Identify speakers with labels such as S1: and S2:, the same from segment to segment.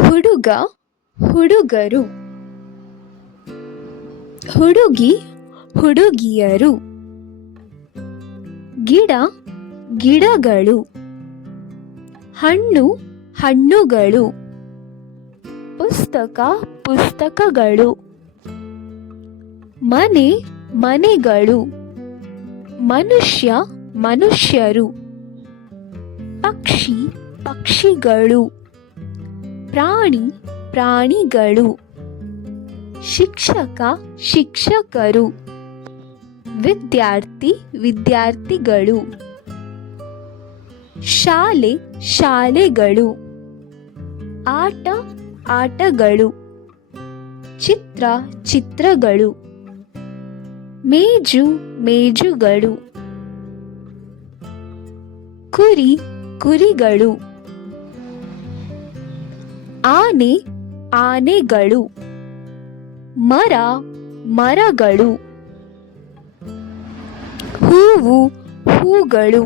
S1: ಹುಡುಗ ಹುಡುಗರು. ಹುಡುಗಿ ಹುಡುಗಿಯರು. ಗಿಡ ಗಿಡಗಳು. ಹಣ್ಣು ಹಣ್ಣುಗಳು. ಪುಸ್ತಕ ಪುಸ್ತಕಗಳು. ಮನೆ ಮನೆಗಳು. ಮನುಷ್ಯ ಮನುಷ್ಯರು. ಪಕ್ಷಿ ಪಕ್ಷಿಗಳು. ಪ್ರಾಣಿ ಪ್ರಾಣಿಗಳು. ಶಿಕ್ಷಕ, ಶಿಕ್ಷಕರು. ವಿದ್ಯಾರ್ಥಿ, ವಿದ್ಯಾರ್ಥಿಗಳು. ಶಾಲೆ, ಶಾಲೆಗಳು. ಆಟ, ಆಟಗಳು. ಚಿತ್ರ, ಚಿತ್ರಗಳು. ಮೇಜು, ಮೇಜುಗಳು. ಕುರಿ, ಕುರಿಗಳು. ಆನೆ ಆನೆಗಳು. ಮರ ಮರಗಳು. ಹೂವು ಹೂಗಳು.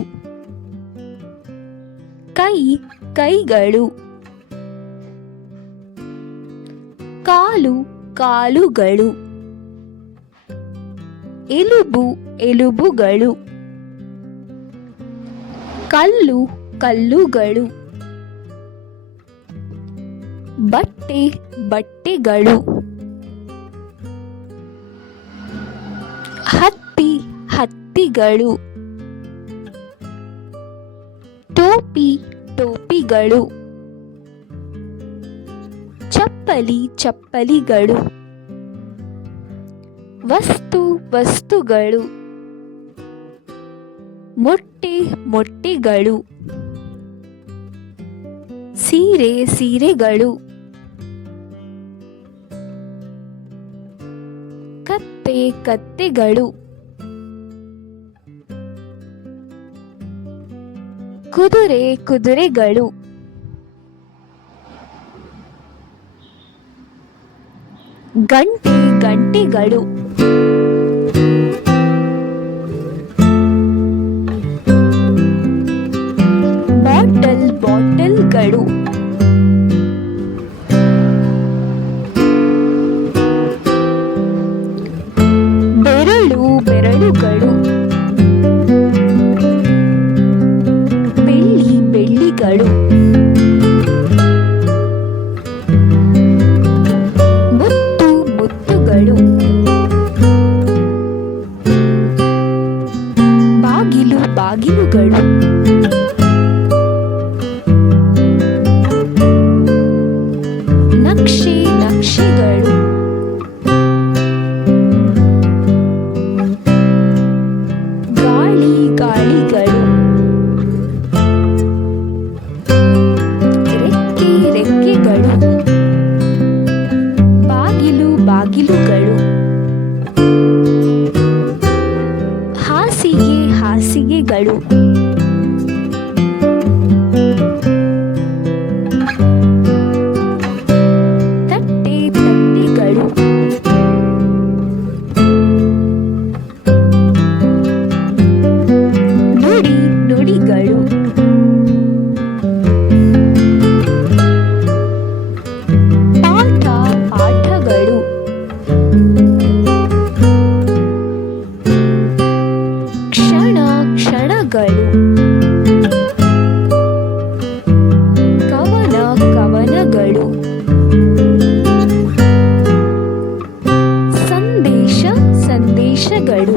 S1: ಕೈ ಕೈಗಳು. ಕಾಲು ಕಾಲುಗಳು. ಎಲುಬು ಎಲುಬುಗಳು. ಕಲ್ಲು ಕಲ್ಲುಗಳು. ಬಟ್ಟೆ ಬಟ್ಟೆಗಳು. ಹತ್ತಿ ಹತ್ತಿಗಳು. ಟೋಪಿ ಟೋಪಿಗಳು. ಚಪ್ಪಲಿ ಚಪ್ಪಲಿಗಳು. ವಸ್ತು ವಸ್ತುಗಳು. ಮೊಟ್ಟೆ ಮೊಟ್ಟೆಗಳು. ಸೀರೆ ಸೀರೆಗಳು. ಕತ್ತೆ ಕತ್ತೆಗಳು. ಕುದುರೆ ಕುದುರೆಗಳು. ಗಂಟೆ ಗಂಟೆಗಳು. ನಕ್ಷೆ ನಕ್ಷೆಗಳು. ಗಾಳಿ ಗಾಳಿಗಳು. ರೆಕ್ಕೆ ರೆಕ್ಕೆಗಳು. ಬಾಗಿಲು ಬಾಗಿಲುಗಳು. ಹಾಸಿಗೆ ಹಾಸಿಗೆಗಳು. ಕ್ಷಣಗಳು. ಕವನ ಕವನಗಳು. ಸಂದೇಶ ಸಂದೇಶಗಳು.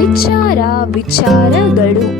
S1: ವಿಚಾರ ವಿಚಾರಗಳು.